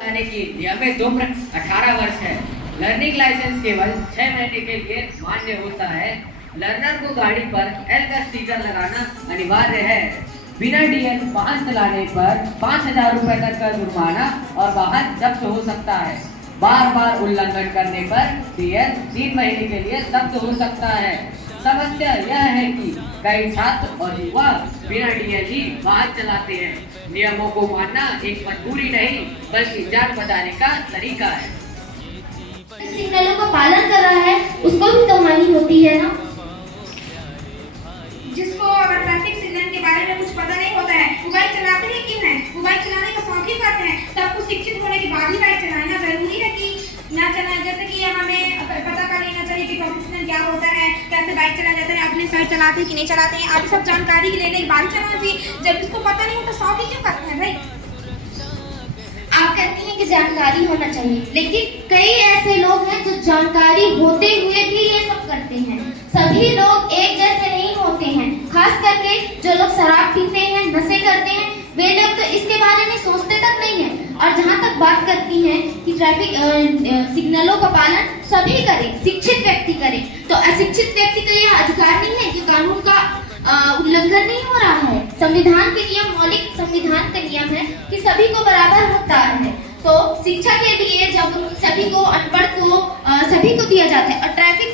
यानी कि नियमित उम्र 18 वर्ष है। लर्निंग लाइसेंस केवल 6 महीने के लिए मान्य होता है। लर्नर को गाड़ी पर एल का स्टिकर लगाना अनिवार्य है। बिना डीएल वाहन चलाने पर 5,000 रुपए तक का जुर्माना और वाहन जब्त हो सकता है। बार बार उल्लंघन करने पर डीएल 3 महीने के लिए जब्त हो सकता है। समस्या यह है कि कई छात्र और युवा बिना डीएल ही वाहन चलाते हैं। नियमों को मानना एक मजबूरी नहीं बल्कि जान बचाने का तरीका है। सिग्नलों का पालन कर रहा है उसको भी तो हानि होती है ना। जिसको अगर ट्रैफिक सिग्नल के बारे में कुछ पता नहीं होता है वो बाइक चलाते हैं क्यों है? वो बाइक चलाने का शौक ही करते हैं। सबको शिक्षित होने के बाद ही बाइक चलाना जरूरी है कि ना चलाएं। जैसे कि हमें पता कर लेना चाहिए कि ट्रैफिक सिग्नल क्या होता है, कैसे बाइक चला जाता है, अपने साइड चलाते हैं कि नहीं चलाते हैं, आप सब जानकारी लेने के बाद चलाना चाहिए। जब इसको पता नहीं होता शौक ही क्यों करते हैं भाई? आप कहती हैं कि जानकारी होना चाहिए, लेकिन कई ऐसे लोग हैं जो जानकारी होते हुए भी ये सब करते हैं। सभी लोग एक जैसे नहीं होते हैं। खास करके जो लोग शराब पीते हैं, नशे करते हैं, वे लोग तो इसके बारे में सोचते तक नहीं है। और जहाँ तक बात करती हैं कि ट्रैफिक सिग्नलों का पालन सभी करें, शिक्षित व्यक्ति करें, तो अशिक्षित व्यक्ति का यह अधिकार नहीं है कि कानून का उल्लंघन नहीं हो रहा है। संविधान के नियम, मौलिक संविधान का नियम है कि सभी को बराबर हकदार है। तो शिक्षा के लिए जब सभी को, अनपढ़ को, सभी को दिया जाता है। और ट्रैफिक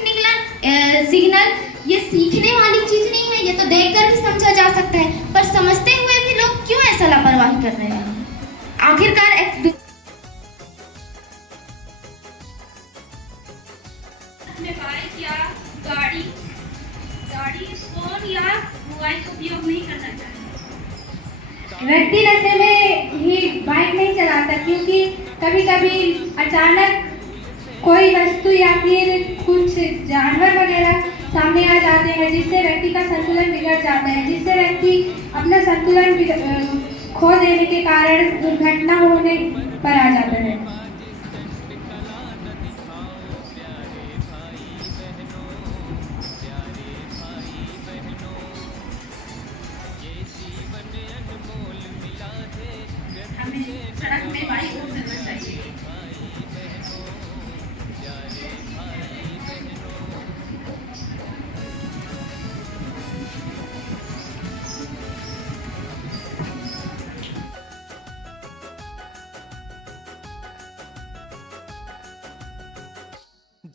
सिग्नल ये सीखने वाली चीज नहीं है, ये तो देखकर भी समझा जा सकता है। पर समझते हुए भी लोग क्यों ऐसा लापरवाही कर रहे हैं? आखिरकार बाइक या गाड़ी फोन या मोबाइल का उपयोग नहीं करना चाहिए। व्यक्ति नशे में ही बाइक नहीं चलाता, क्योंकि कभी कभी अचानक कोई वस्तु या फिर कुछ जानवर वगैरह सामने आ जाते हैं, जिससे व्यक्ति का संतुलन बिगड़ जाता है, जिससे व्यक्ति अपना संतुलन खो देने के कारण दुर्घटना होने पर आ जाता है। हमें सड़क में बाइक रोक देना चाहिए।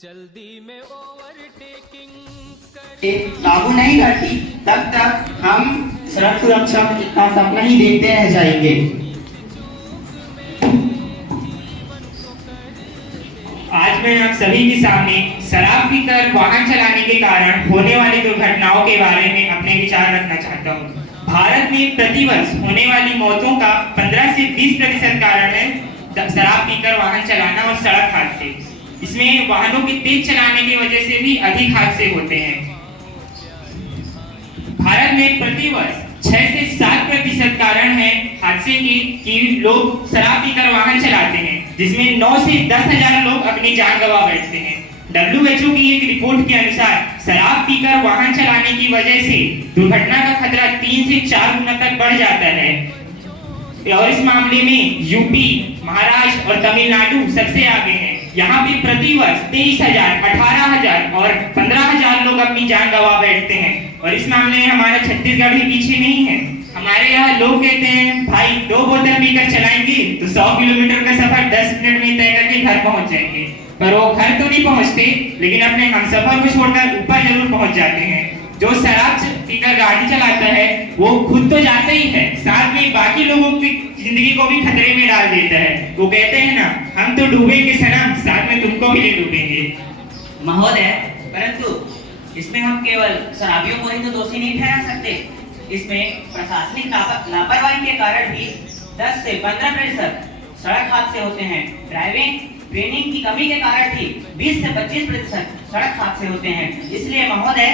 जल्दी में ओवरटेकिंग लागू नहीं करती तब तक हम सड़क सुरक्षा का सपना ही देखते रह जाएंगे। आज मैं आप सभी के सामने शराब पीकर वाहन चलाने के कारण होने वाली दुर्घटनाओं के बारे में अपने विचार रखना चाहता हूँ। भारत में प्रतिवर्ष होने वाली मौतों का 15 से 20% कारण है शराब पीकर वाहन चलाना और सड़क हादसे। इसमें वाहनों के तेज चलाने की वजह से भी अधिक हादसे होते हैं। भारत में प्रतिवर्ष 6 से 7% कारण है हादसे के कि लोग शराब पीकर वाहन चलाते हैं, जिसमें 9 से 10,000 लोग अपनी जान गंवा बैठते हैं। WHO की एक रिपोर्ट के अनुसार शराब पीकर वाहन चलाने की वजह से दुर्घटना का खतरा 3 से 4 गुना तक बढ़ जाता है। और इस मामले में यूपी, महाराष्ट्र और तमिलनाडु सबसे आगे हैं। यहाँ पे प्रतिवर्ष 23,000, 18,000 और 15,000 लोग अपनी जान गंवा बैठते हैं। और इस मामले में हमारा छत्तीसगढ़ भी पीछे नहीं है। हमारे यहाँ लोग कहते हैं भाई 2 बोतल पीकर चलाएंगे तो 100 किलोमीटर का सफर 10 मिनट में तय करके घर पहुंच जाएंगे। पर वो घर तो नहीं पहुंचते, लेकिन अपने हमसफर को छोड़कर ऊपर जरूर पहुंच जाते हैं। जो शराब पीकर गाड़ी चलाता है वो खुद तो जाता ही है, साथ में बाकी लोगों की जिंदगी को भी खतरे में डाल देता है। वो कहते हैं ना, हम तो डूबेंगे सनम, साथ में तुमको भी ले डूबेंगे। महोदय, परंतु इसमें हम केवल शराबियों को ही तो दोषी नहीं ठहरा सकते। इसमें प्रशासनिक लापरवाही के कारण भी 10 से 15% सड़क हादसे होते हैं। ड्राइविंग ट्रेनिंग की कमी के कारण भी 20 से 25% सड़क हादसे होते हैं। इसलिए महोदय,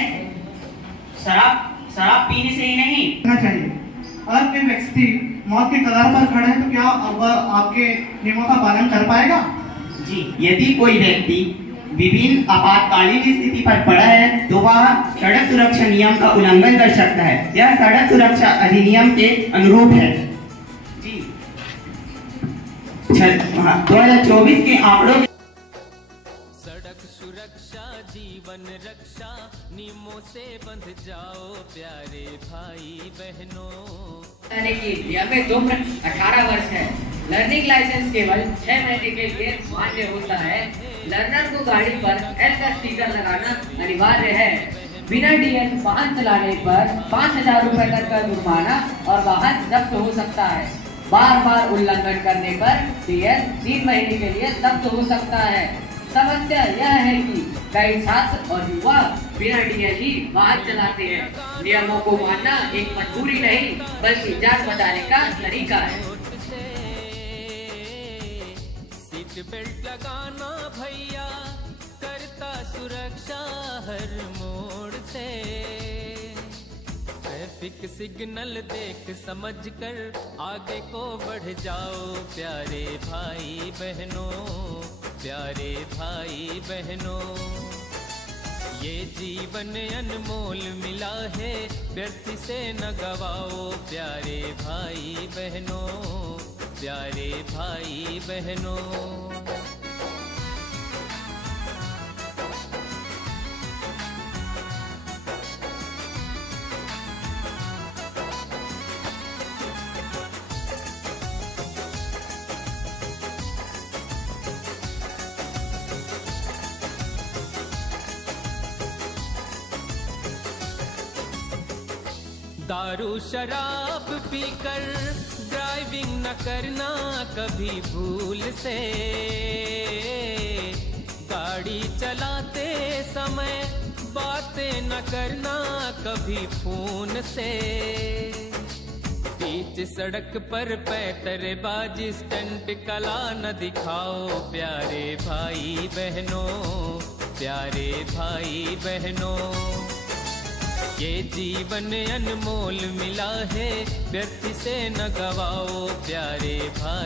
शराब पीने से ही नहीं चाहिए। अगर कोई व्यक्ति मौत के कगार पर खड़ा है तो क्या आपके नियमों का पालन कर पाएगा? जी, यदि कोई व्यक्ति विभिन्न आपातकालीन स्थिति पर पड़ा है तो वह सड़क सुरक्षा नियम का उल्लंघन कर सकता है। यह सड़क सुरक्षा अधिनियम के अनुरूप है। जी, 2024 के आंकड़ों सड़क सुरक्षा जीवन रक्षा नियमों से बंध जाओ प्यारे भाई बहनों। की नियमित उम्र 18 वर्ष है। लर्निंग लाइसेंस केवल 6 महीने के लिए मान्य होता है। लर्नर को गाड़ी पर एल का स्टिकर लगाना अनिवार्य है। बिना डीएल वाहन चलाने पर 5,000 रुपए तक का जुर्माना और वाहन जब्त हो सकता है। बार बार उल्लंघन करने पर डीएल 3 महीने के लिए जब्त हो सकता है। समस्या यह है कि कई छात्र और युवा बिना डीएल ही वाहन चलाते हैं। नियमों को मानना एक मजबूरी नहीं बल्कि जान बचाने का तरीका है। सीट बेल्ट लगाना भैया करता सुरक्षा हर मोड़ से। ट्रैफिक सिग्नल देख समझ कर आगे को बढ़ जाओ प्यारे भाई बहनों, प्यारे भाई बहनों। ये जीवन अनमोल मिला है व्यर्थ से न गवाओ प्यारे भाई बहनों, प्यारे भाई बहनों। दारू शराब पीकर ड्राइविंग न करना कभी भूल से। गाड़ी चलाते समय बातें न करना कभी फोन से। बीच सड़क पर पैतरेबाजी स्टंट कला न दिखाओ प्यारे भाई बहनों, प्यारे भाई बहनों। ये जीवन अनमोल मिला है व्यर्थ से न गवाओ प्यारे भाई।